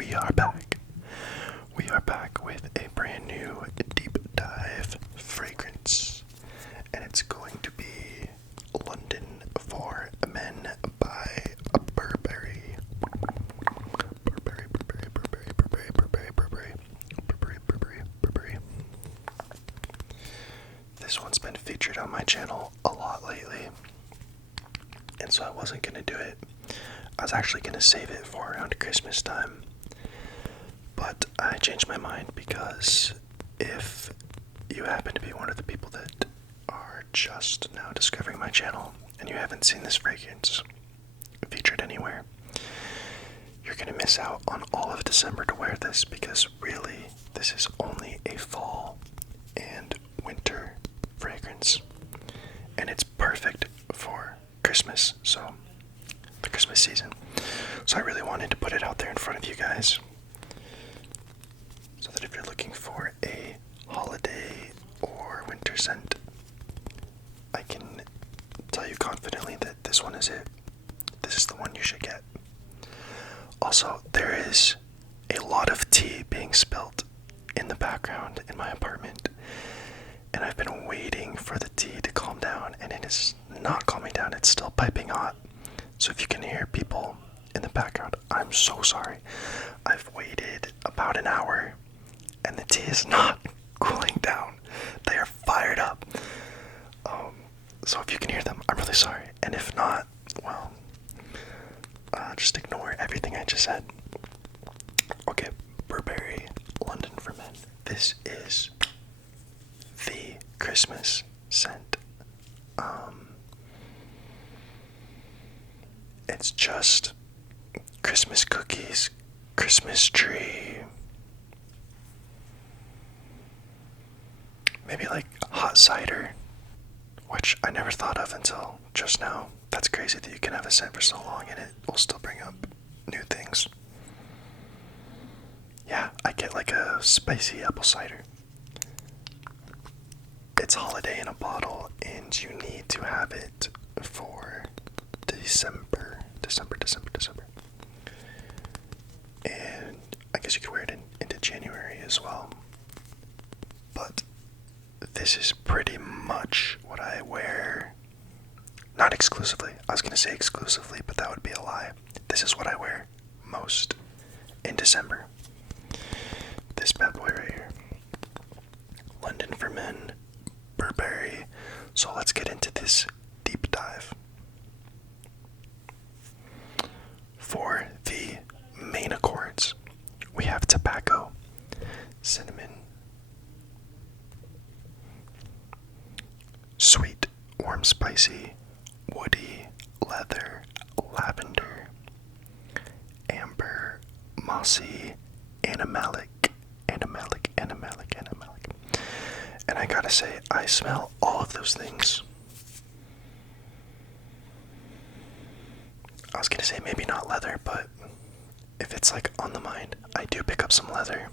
we are back. We are back with a brand new deep dive fragrance, and it's going to be London for Men by Burberry. Burberry. This one's been featured on my channel a lot lately, and so I wasn't gonna do it. I was actually gonna save it for around Christmas time, but I changed my mind because if you happen to be one of the people that are just now discovering my channel and you haven't seen this fragrance featured anywhere, you're gonna miss out on all of December to wear this, because really this is only a fall and winter fragrance, and it's perfect for Christmas, so the Christmas season. So I really wanted to put it out there in front of you guys, so that if you're looking for a holiday or winter scent, I can tell you confidently that this one is it. This is the one you should get. Also, there is a lot of tea being spilt in the background in my apartment, and I've been waiting for the tea to calm down, and it is not calming down. It's still piping hot. So if you can hear people in the background, I'm so sorry. I've waited about an hour, and the tea is not cooling down. They are fired up. So if you can hear them, I'm really sorry. And if not, well, just ignore everything I just said. Okay, Burberry London for Men. This is the Christmas scent. It's just Christmas cookies, Christmas tree, maybe like hot cider, which I never thought of until just now. That's crazy that you can have a scent for so long and it will still bring up new things. Yeah, I get like a spicy apple cider. It's holiday in a bottle, and you need to have it for December. And I guess you could wear it into January as well. But this is pretty much what I wear. Not exclusively. I was going to say exclusively, but that would be a lie. This is what I wear most in December. This bad boy right here. London for Men, Burberry. So let's get into this deep dive. For the main accords, we have tobacco, cinnamon, sweet, warm, spicy, woody, leather, lavender, amber, mossy, animalic. And I gotta say, I smell all of those things. I was gonna say maybe not leather, but if it's like on the mind, I do pick up some leather.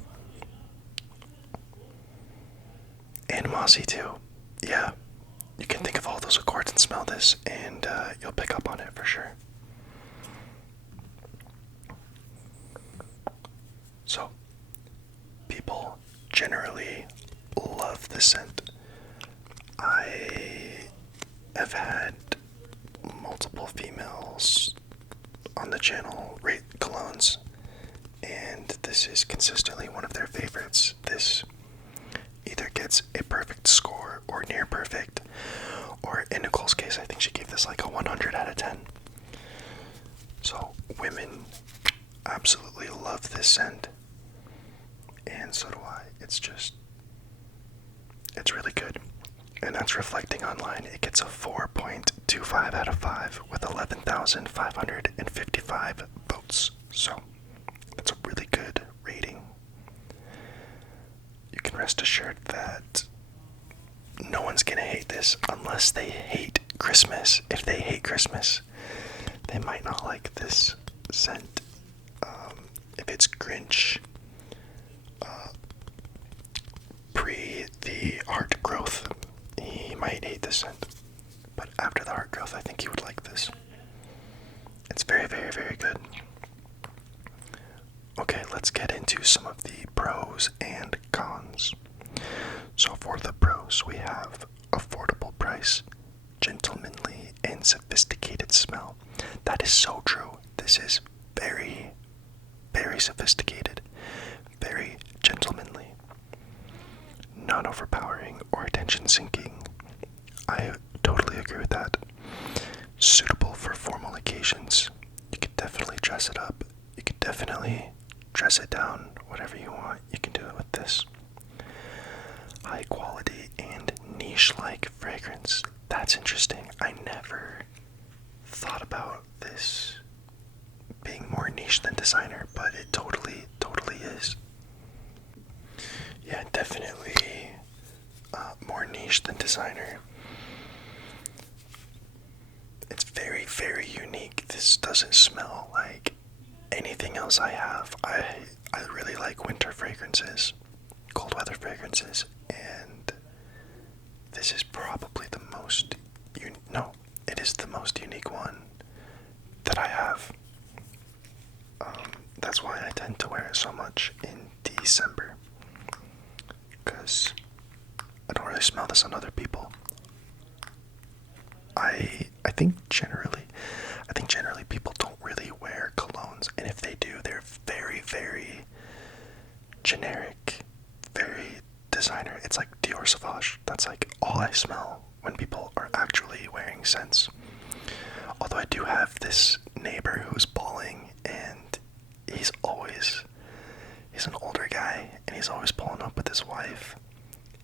And mossy too. Yeah, you can think of all those accords and smell this, and you'll pick up on it for sure. So, people generally love this scent. I have had multiple females on the channel rate colognes, and this is consistently one of their favorites. This either gets a perfect score or near perfect, or in Nicole's case, I think she gave this like a 100 out of 10. So women absolutely love this scent, and so do I. It's really good. And that's reflecting online. It gets a 4.25 out of 5 with 11,555 votes. So that's a really good rating. You can rest assured that no one's gonna hate this unless they hate Christmas. If they hate Christmas, they might not like this scent. If it's Grinch, pre the heart growth, he might hate this scent. But after the heart growth, I think he would like this. It's very, very, very good. Okay, let's get into some of the pros and cons. So for the pros, we have affordable price, gentlemanly, and sophisticated smell. That is so true. This is very, very sophisticated, very gentlemanly, not overpowering or attention sinking. I totally agree with that. Suitable for formal occasions. You could definitely dress it up. You could definitely dress it down, whatever you want. You can do it with this. High quality and niche-like fragrance. That's interesting. I never thought about this being more niche than designer, but it totally is. Yeah, definitely more niche than designer. It's very, very unique. This doesn't smell like anything else I have. I really like winter fragrances, cold weather fragrances, and this is probably the most, it is the most unique one that I have. That's why I tend to wear it so much in December, because I don't really smell this on other people. I think generally people don't really wear colognes, and if they do, they're very, very generic, very designer. It's like Dior Sauvage. That's like all I smell when people are actually wearing scents. Although I do have this neighbor who's balding, and he's an older guy, and he's always pulling up with his wife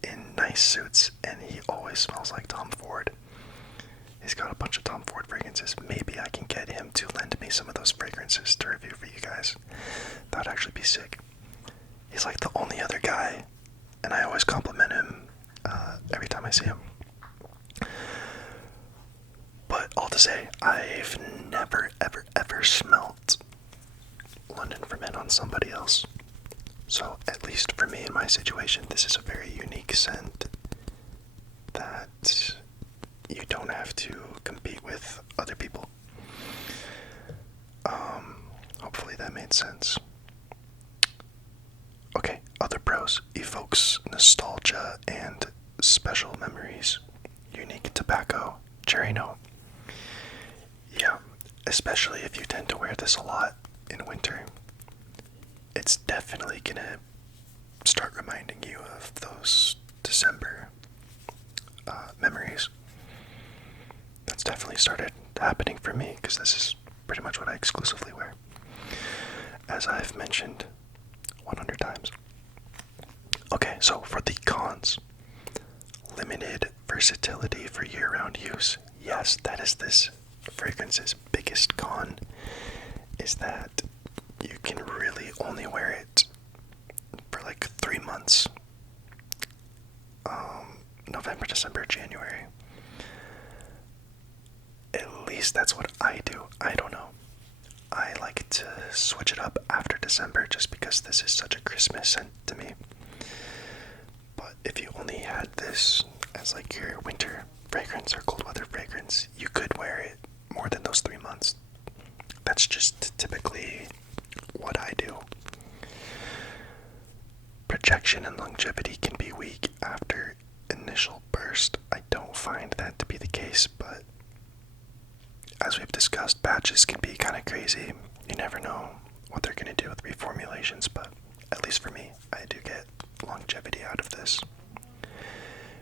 in nice suits, and he always smells like Tom Ford. He's got a bunch of Tom Ford fragrances. Maybe I can get him to lend me some of those fragrances to review for you guys. That'd actually be sick. He's like the only other guy, and I always compliment him every time I see him. But all to say, I've never, ever smelt London for Men on somebody else. So, at least for me in my situation, this is a very unique scent that you don't have to compete with other people. Hopefully that made sense. Okay, other pros. Evokes nostalgia and special memories. Unique tobacco, cherry note. Yeah, especially if you tend to wear this a lot in winter. It's definitely gonna start reminding you of those December memories. That's definitely started happening for me, because this is pretty much what I exclusively wear, as I've mentioned 100 times. Okay, so for the cons, limited versatility for year-round use. Yes, that is this fragrance's biggest con, is that you can really only wear it for like 3 months. November, December, January. At least that's what I do. I don't know. I like to switch it up after December just because this is such a Christmas scent to me. But if you only had this as like your winter fragrance or cold weather fragrance, you could wear it more than those 3 months. That's just typically what I do. Projection and longevity can be weak after initial burst. I don't find that to be the case, but as we've discussed, batches can be kind of crazy. You never know what they're going to do with reformulations, but at least for me, I do get longevity out of this.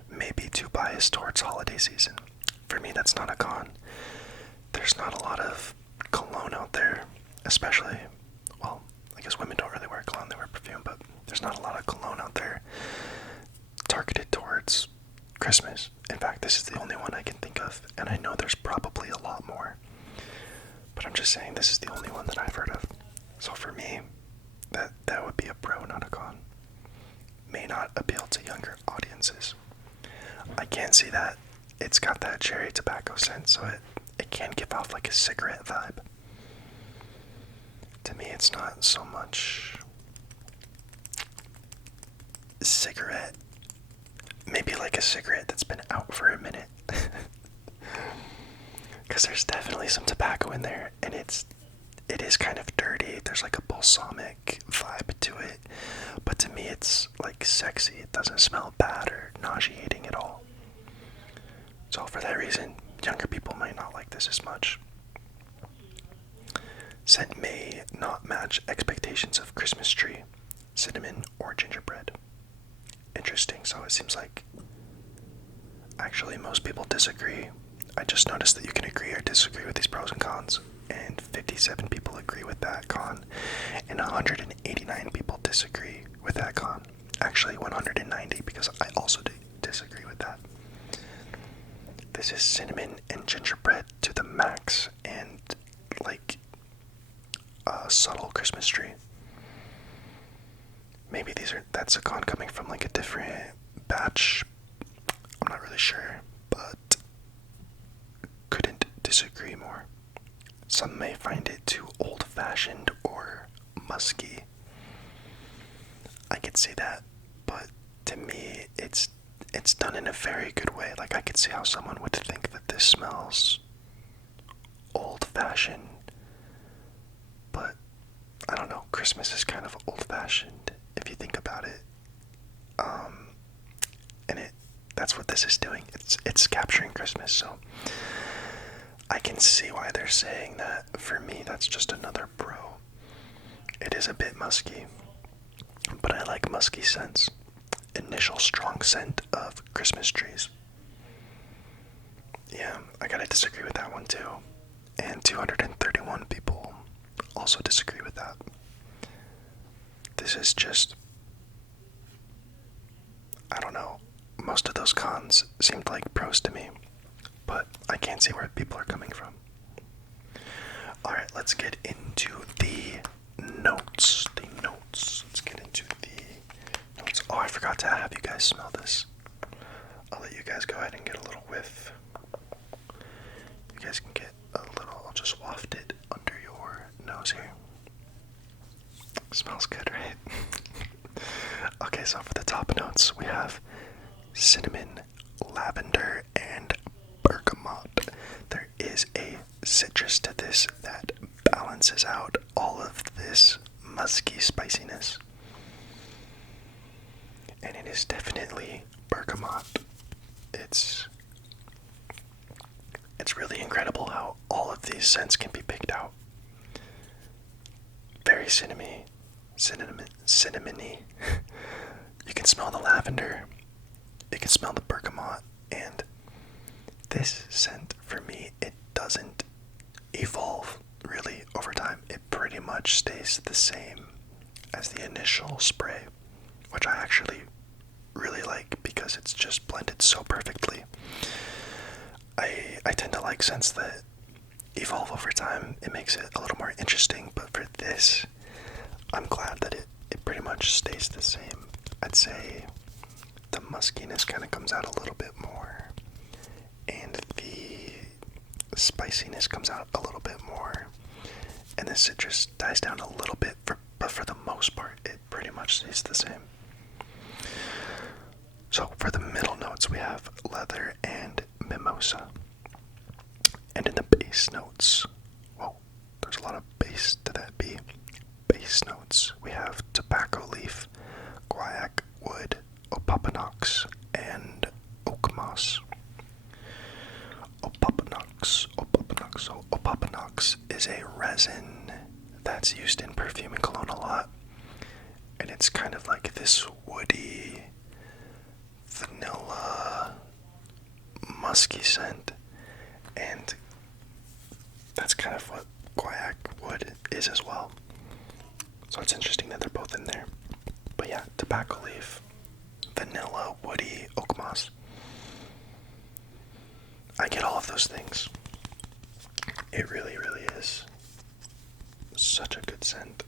Maybe too biased towards holiday season. For me, that's not a con. There's not a lot of cologne out there, especially, well, I guess women don't really wear cologne, they wear perfume, but there's not a lot of cologne out there targeted towards Christmas. In fact, this is the only one I can think of, and I know there's probably a lot more, but I'm just saying this is the only one that I've heard of. So for me, that would be a pro, not a con. May not appeal to younger audiences. I can see that. It's got that cherry tobacco scent, so it can give off like a cigarette vibe. To me, it's not so much cigarette. Maybe like a cigarette that's been out for a minute. Because there's definitely some tobacco in there, and it's it is kind of dirty. There's like a balsamic vibe to it. But to me, it's like sexy. It doesn't smell bad or nauseating at all. So for that reason, younger people might not like this as much. Scent may not match expectations of Christmas tree, cinnamon, or gingerbread. Interesting. So it seems like actually most people disagree. I just noticed that you can agree or disagree with these pros and cons, and 57 people agree with that con, and 189 people disagree with that con. Actually 190, because I also disagree with that. This is cinnamon and gingerbread to the max, and like a subtle Christmas tree. Maybe that's a con coming from like a different batch. I'm not really sure, but couldn't disagree more. Some may find it too old-fashioned or musky. I could see that, but to me, it's done in a very good way. Like, I could see how someone would think that this smells old-fashioned, but I don't know. Christmas is kind of old-fashioned if you think about it. And that's what this is doing. It's capturing Christmas, so I can see why they're saying that. For me, that's just another pro. It is a bit musky, but I like musky scents. Initial strong scent of Christmas trees. Yeah, I gotta disagree with that one too. And 231 people also disagree with that. This is just, I don't know. Most of those cons seemed like pros to me, but I can't see where people are coming from. Alright, let's get into the notes. Let's get into the notes. Oh, I forgot to have you guys smell this. I'll let you guys go ahead and get a little whiff. You guys can get a little, I'll just waft it under your nose here. Smells good, right? Okay, so for the top notes, we have cinnamon, lavender, and bergamot. There is a citrus to this that balances out all of this musky spiciness. And it is definitely bergamot. It's really incredible how all of these scents can be picked out. Very cinnamony. You can smell the lavender. You can smell the bergamot, and this scent, for me, it doesn't evolve really over time. It pretty much stays the same as the initial spray, which I actually really like because it's just blended so perfectly. I tend to like scents that evolve over time. It makes it a little more interesting, but for this, I'm glad that it pretty much stays the same. I'd say the muskiness kind of comes out a little bit more, and the spiciness comes out a little bit more, and the citrus dies down a little bit, but for the most part, it pretty much stays the same. So for the middle notes, we have leather and mimosa. And in the base notes, whoa, there's a lot of bass to that B. Base notes, we have tobacco leaf, guaiac wood, opopanox, and oak moss. Opopanox. So opopanox is a resin that's used in perfume and cologne a lot. And it's kind of like this woody, vanilla, musky scent. And that's kind of what guaiac wood is as well. So it's interesting that they're both in there. But yeah, tobacco leaf, vanilla, woody, oak moss. I get all of those things. It really, really is such a good scent.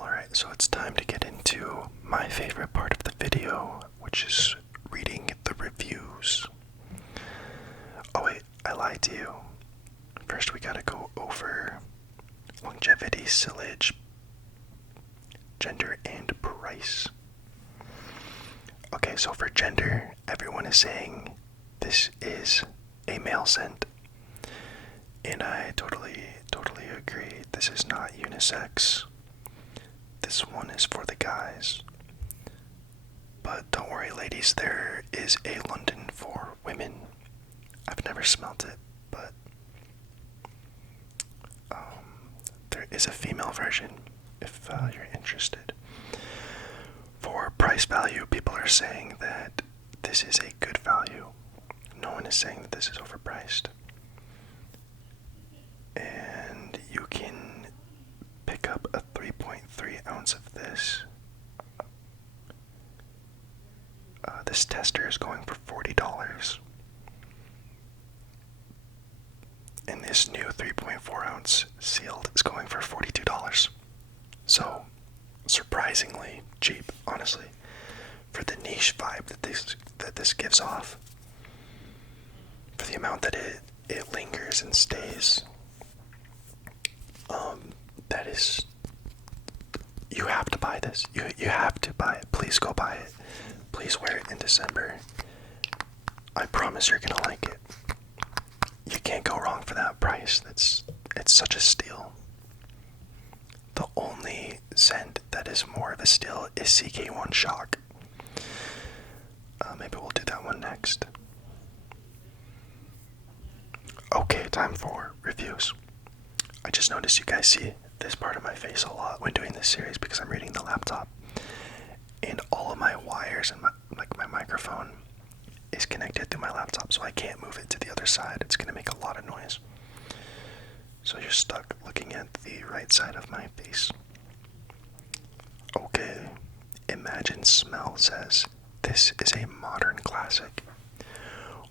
Alright, so it's time to get into my favorite part of the video, which is reading the reviews. Oh wait, I lied to you. First we gotta go over longevity, sillage, gender, and price. Okay, so for gender, everyone is saying this is a male scent. unisex. This one is for the guys. But don't worry, ladies, there is a London for women. I've never smelt it, but there is a female version if you're interested. For price value, people are saying that this is a good value. No one is saying that this is overpriced. And you can pick up a 3.3 ounce of this. This tester is going for $40. And this new 3.4 ounce sealed is going for $42. So, surprisingly cheap, honestly, for the niche vibe that this gives off. For the amount that it lingers and stays. That is, you have to buy this. You have to buy it. Please go buy it. Please wear it in December. I promise you're gonna like it. You can't go wrong for that price. It's such a steal. The only scent that is more of a steal is CK1 Shock. Maybe we'll do that one next. Okay, time for reviews. I just noticed you guys see this part of my face a lot when doing this series because I'm reading the laptop. And all of my wires and my microphone is connected to my laptop, so I can't move it to the other side. It's gonna make a lot of noise. So you're stuck looking at the right side of my face. Okay, Imagine Smell says, this is a modern classic.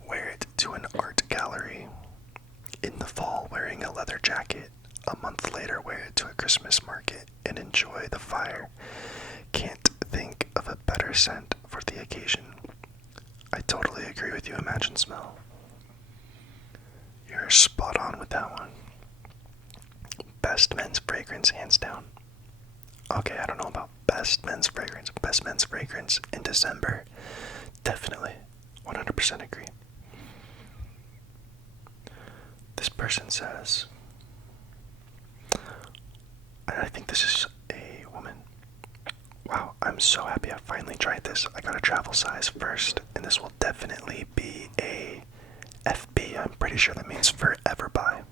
Wear it to an art gallery. In the fall, wearing a leather jacket. A month later, wear it to a Christmas market and enjoy the fire. Can't think of a better scent for the occasion. I totally agree with you, Imagine Smell. You're spot on with that one. Best men's fragrance, hands down. Okay, I don't know about best men's fragrance. Best men's fragrance in December. Definitely. 100% agree. This person says, and I think this is a woman. Wow, I'm so happy I finally tried this. I got a travel size first, and this will definitely be a FB. I'm pretty sure that means forever buy.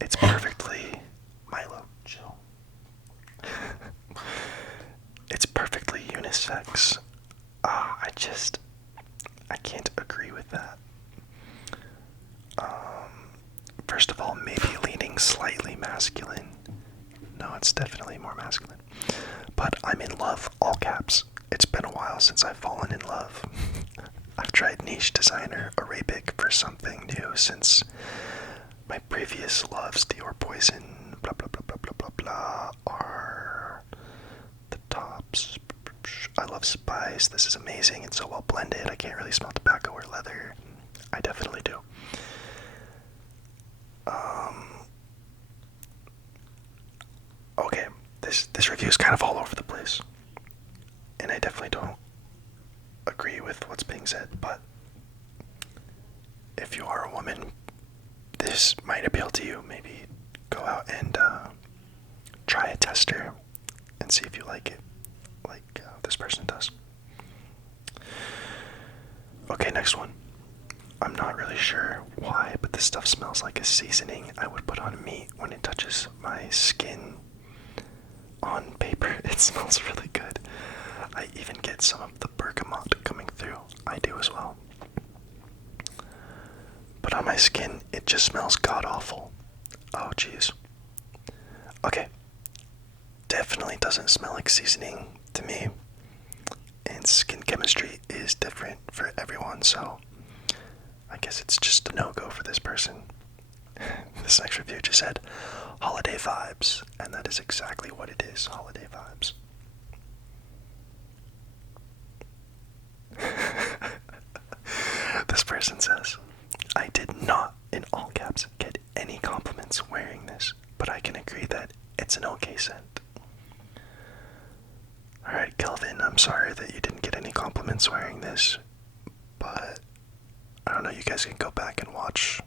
It's perfectly Milo, chill. It's perfectly unisex. I can't agree with that. First of all, maybe leaning slightly masculine. No, it's definitely more masculine. But I'm in love, all caps. It's been a while since I've fallen in love. I've tried niche designer Arabic for something new since my previous loves, Dior Poison, blah blah blah blah blah blah blah, are the tops. I love Spice. This is amazing. It's so well blended. I can't really smell tobacco or leather. I definitely do. Okay, this review is kind of all over the place, and I definitely don't agree with what's being said, but if you are a woman, this might appeal to you. Maybe go out and try a tester and see if you like it, like this person does. Okay, next one. I'm not really sure why, but this stuff smells like a seasoning I would put on meat when it touches my skin. On paper, it smells really good. I even get some of the bergamot coming through. I do as well. But on my skin, it just smells god-awful. Oh, jeez. Okay. Definitely doesn't smell like seasoning to me. And skin chemistry is different for everyone, so I guess it's just a no-go for this person. This next review just said, holiday vibes, and that is exactly what it is, holiday vibes. This person says, I did not, in all caps, get any compliments wearing this, but I can agree that it's an okay scent. Alright, Kelvin, I'm sorry that you didn't get any compliments wearing this, but I don't know, you guys can go back and watch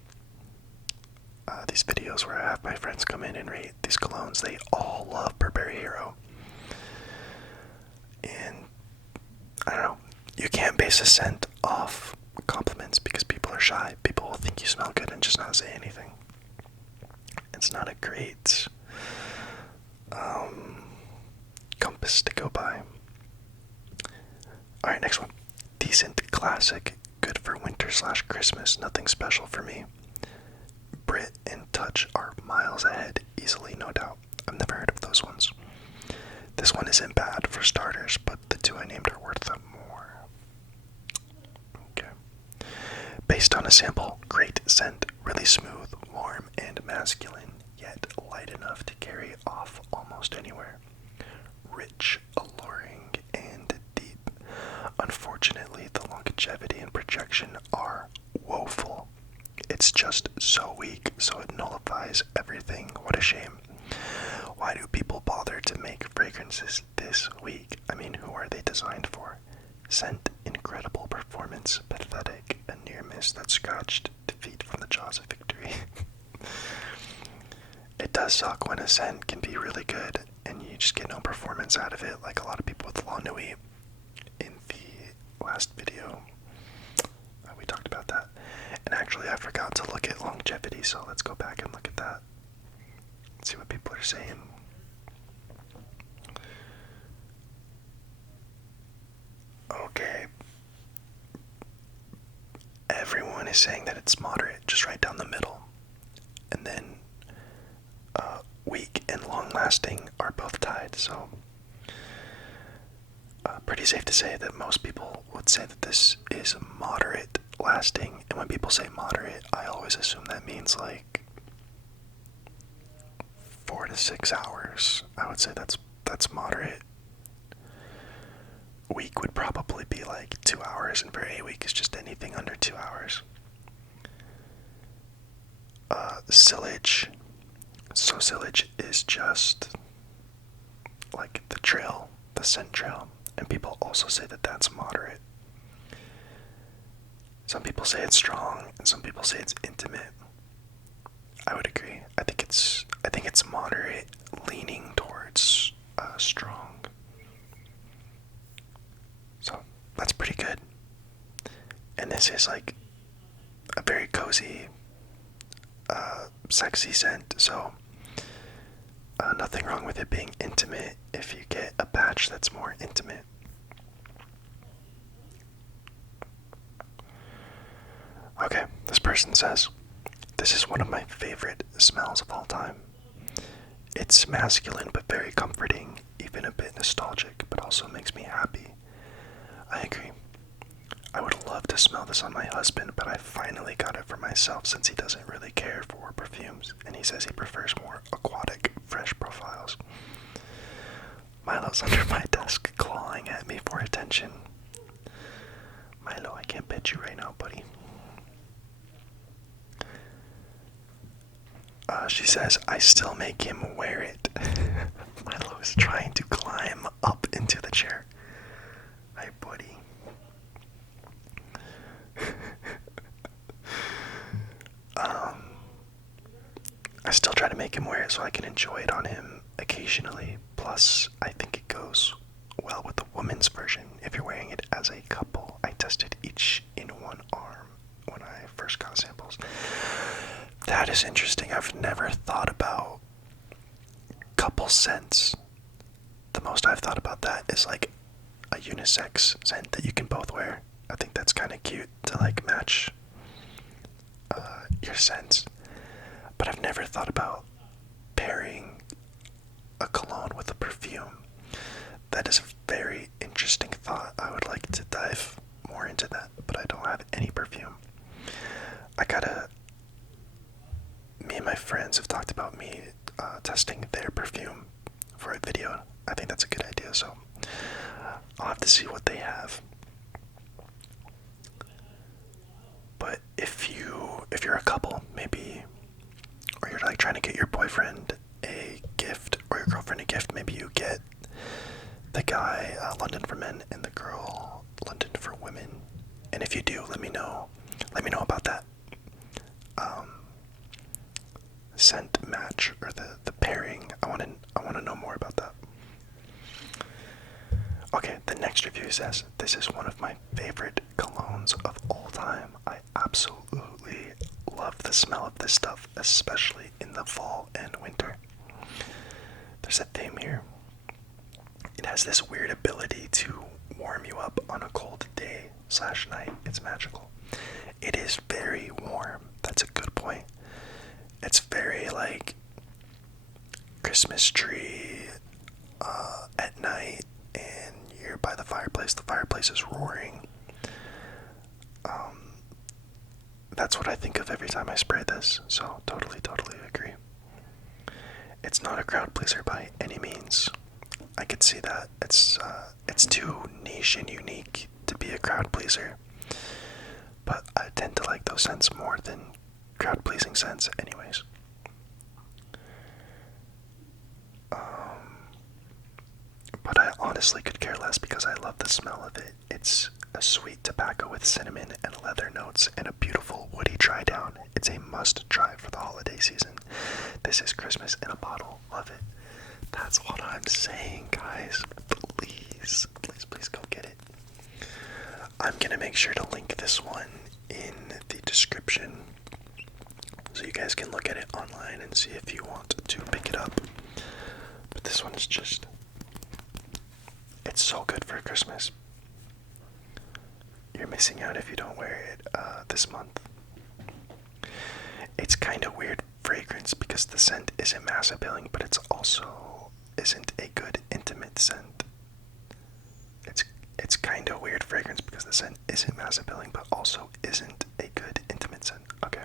these videos where I have my friends come in and rate these colognes. They all love Burberry Hero. And I don't know, you can't base a scent off compliments because people are shy. People will think you smell good and just not say anything. It's not a great compass to go by. Alright, next one. Decent, classic, good for winter/Christmas, nothing special for me. Brit and Touch are miles ahead, easily, no doubt. I've never heard of those ones. This one isn't bad for starters, but the two I named are worth it more. Okay. Based on a sample, great scent, really smooth, warm, and masculine, yet light enough to carry off almost anywhere. Rich, alluring, and deep. Unfortunately, the longevity and projection are woeful. It's just so weak, so it nullifies everything. What a shame. Why do people bother to make fragrances this weak? I mean, who are they designed for? Scent, incredible performance, pathetic, a near miss that scratched defeat from the jaws of victory. It does suck when a scent can be really good and you just get no performance out of it, like a lot of people with La Nuit. In the last video, we talked about that. And actually, I forgot to look at longevity, so let's go back and look at that. See what people are saying. Okay. Everyone is saying that it's moderate, just right down the middle. And then weak and long-lasting are both tied, so pretty safe to say that most people would say that this is moderate lasting. And when people say moderate, I always assume that means like 4 to 6 hours. I would say that's moderate. Weak would probably be like 2 hours, and for a week is just anything under 2 hours. Sillage. So sillage is just like the trail, the scent trail, and people also say that that's moderate. Some people say it's strong, and some people say it's intimate. I would agree. I think it's moderate, leaning towards strong. So that's pretty good. And this is like a very cozy, sexy scent. So nothing wrong with it being intimate if you get a batch that's more intimate. Okay, this person says, this is one of my favorite smells of all time. It's masculine but very comforting, even a bit nostalgic, but also makes me happy. I agree. I would love to smell this on my husband, but I finally got it for myself since he doesn't really care for perfumes, and he says he prefers more aquatic, fresh profiles. Milo's under my desk clawing at me for attention. Milo, I can't pet you right now, buddy. She says, I still make him wear it. Milo is trying to climb up into the chair. Hi, buddy. I still try to make him wear it so I can enjoy it on him occasionally. Plus, I think it goes well with the woman's version if you're wearing it as a couple. I tested each in one arm when I first got samples. That is interesting. I've never thought about couple scents. The most I've thought about that is like a unisex scent that you can both wear. I think that's kind of cute to like match your scents. But I've never thought about pairing a cologne with a perfume. That is a very interesting thought. I would like to dive more into that, but I don't have any perfume. Me and my friends have talked about me testing their perfume for a video. I think that's a good idea, so I'll have to see what they have. But if you're a couple, maybe, or you're like trying to get your boyfriend a gift or your girlfriend a gift, maybe you get the guy London for Men and the girl London for Women. And if you do, let me know about that. match or the pairing. I want to know more about that. Okay, the next review says, this is one of my favorite colognes of all time. I absolutely love the smell of this stuff, especially in the fall and winter. There's a theme here. It has this weird ability to warm you up on a cold day/night. It's magical. It is very warm. That's a good point. It's very like Christmas tree at night, and you're by the fireplace. The fireplace is roaring. That's what I think of every time I spray this. So totally agree. It's not a crowd pleaser by any means. I could see that. It's too niche and unique to be a crowd pleaser. But I tend to like those scents more than crowd pleasing scents anyways. But I honestly could care less because I love the smell of it. It's a sweet tobacco with cinnamon and leather notes and a beautiful woody dry down. It's a must try for the holiday season. This is Christmas in a bottle. Love it. That's what I'm saying, guys. Please go get it. I'm gonna make sure to link this one in the description so you guys can look at it online and see if you want to pick it up. But this one is just, it's so good for Christmas. You're missing out if you don't wear it this month. It's kind of weird fragrance because the scent isn't mass appealing, but it's also isn't a good intimate scent. It's kind of weird fragrance because the scent isn't mass appealing, but also isn't a good intimate scent. Okay.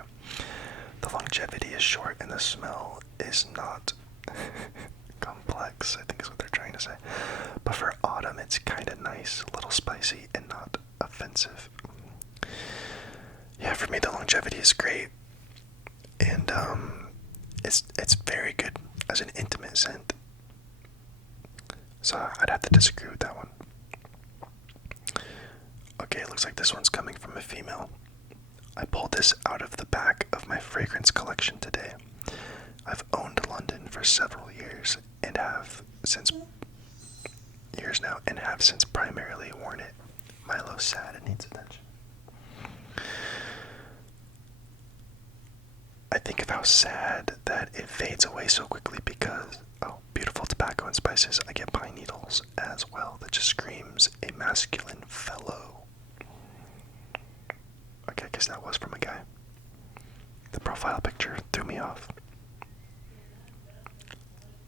The longevity is short and the smell is not complex, I think is what they're trying to say. But for autumn, it's kind of nice, a little spicy and not offensive. Yeah, for me the longevity is great, and it's very good as an intimate scent. So I'd have to disagree with that one. Okay, it looks like this one's coming from a female. I pulled this out of the back of my fragrance collection today. I've owned London for several years and have since primarily worn it. Milo's sad and needs attention. I think of how sad that it fades away so quickly because, beautiful tobacco and spices. I get pine needles as well. That just screams a masculine fellow. Okay, I guess that was from a guy. The profile picture threw me off.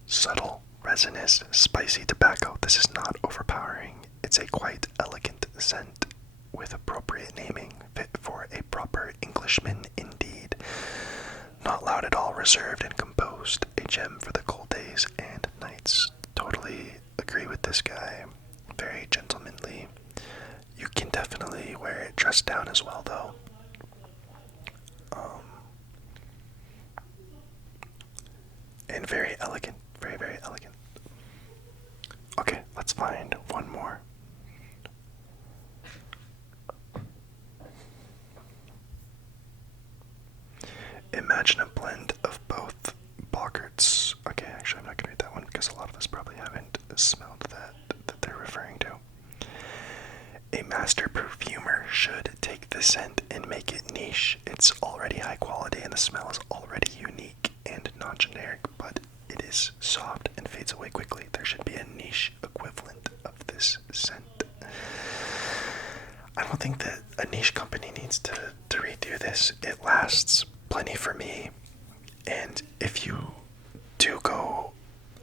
Subtle, resinous, spicy tobacco. This is not overpowering. It's a quite elegant scent with appropriate naming, fit for a proper Englishman indeed. Not loud at all, reserved and composed. A gem for the cold days and nights. Totally agree with this guy. Very gentlemanly. You can definitely wear it dressed down as well, though. And very elegant. Very elegant. Okay, let's find one more. Imagine a blend of both Boggarts. Okay, actually I'm not gonna read that one because a lot of us probably haven't smelled that they're referring to. A master perfumer should take the scent and make it niche. It's already high quality and the smell is already unique and non-generic, but it is soft and fades away quickly. There should be a niche equivalent of this scent. I don't think that a niche company needs to redo this. It lasts plenty for me, and if you do go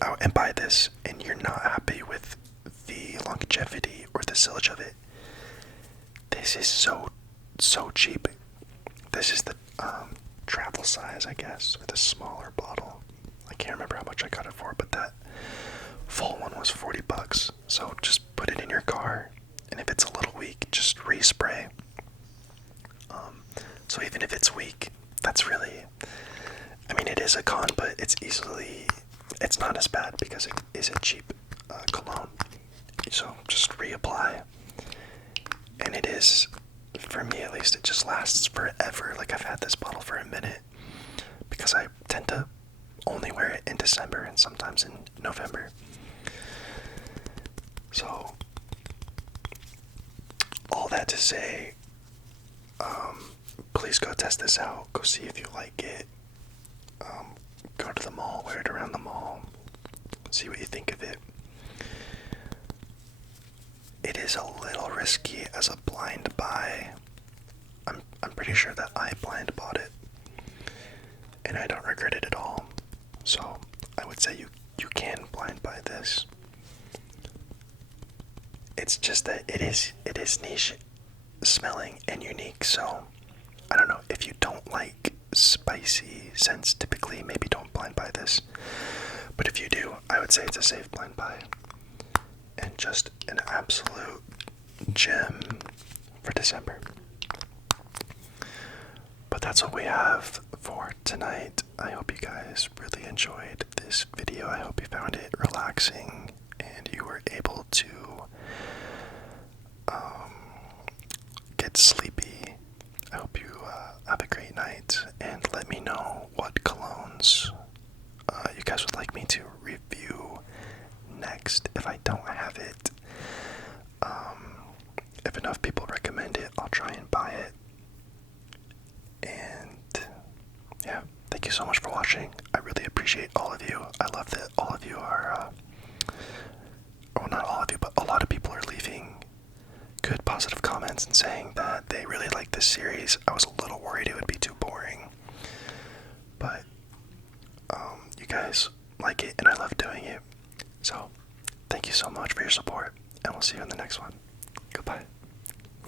out and buy this and you're not happy with the longevity or the sillage of it, this is so cheap. This is the travel size, I guess, or the smaller bottle. I can't remember how much I got it for, but that full one was $40. So just put it in your car, and if it's a little weak, just respray. So even if it's weak, that's really, I mean, it is a con, but it's not as bad because it is a cheap cologne. So just reapply, and it is, for me at least, it just lasts forever. Like, I've had this bottle for a minute because I tend to only see what you think of it. It is a little risky as a blind buy. I'm pretty sure that I blind bought it, and I don't regret it at all. So I would say you can blind buy this. It's just that it is niche smelling and unique. So I don't know, if you don't like spicy scents typically, maybe don't blind buy this. But if you do, I would say it's a safe blind buy. And just an absolute gem for December. But that's what we have for tonight. I hope you guys really enjoyed this video. I hope you found it relaxing and you were able to get sleepy. I hope you have a great night, and let me know what colognes you guys would like me to review next if I don't have it. If enough people recommend it, I'll try and buy it. And yeah, thank you so much for watching. I really appreciate all of you. I love that all of you are, well, not all of you, but a lot of people are leaving good positive comments and saying that they really like this series. I was a little worried it would be too boring, but you guys like it and I love doing it. So thank you so much for your support, and we'll see you in the next one. Goodbye.